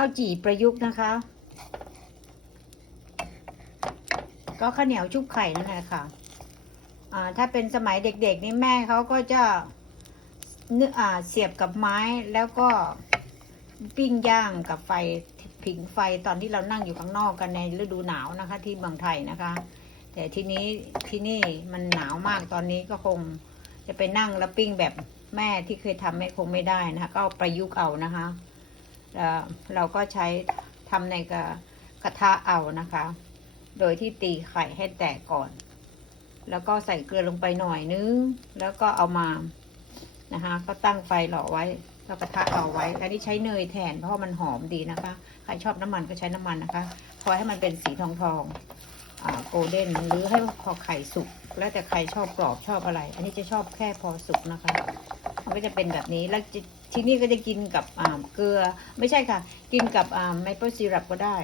ข้าวจี่ประยุกต์นะคะ ก็ข้าวเหนียวชุบไข่นั่นแหละค่ะอ่าถ้าเป็นสมัยเด็กๆนี่แม่เขาก็จะเนื้ออ่าเสียบกับไม้แล้วก็ปิ้งย่างกับไฟผิงไฟตอนที่เรานั่งอยู่ข้างนอกกันในฤดูหนาวนะคะ ที่เมืองไทยนะคะ แต่ทีนี้ที่นี่มันหนาวมากตอนนี้ก็คงจะไปนั่งแล้วปิ้งแบบแม่ที่เคยทำไม่คงไม่ได้นะคะ ก็ประยุกต์เอานะคะ เราก็ใช้ทำในกระกระทะเอานะคะ โดยที่ตีไข่ให้แตกก่อน แล้วก็ใส่เกลือลงไปหน่อยนึง แล้วก็เอามานะคะ ก็ตั้งไฟหล่อไว้ แล้วกระทะเอาไว้ อันนี้ใช้เนยแทนเพราะมันหอมดีนะคะ ใครชอบน้ำมันก็ใช้น้ำมันนะคะ คอยให้มันเป็นสีทองทองโกลเด้นหรือให้พอไข่สุก แล้วแต่ใครชอบกรอบชอบอะไร อันนี้จะชอบแค่พอสุกนะคะ มันก็จะเป็นแบบนี้ แล้วที่นี่ก็จะกินกับเกลือ ไม่ใช่ค่ะ กินกับไมเปิลซีรัปก็ได้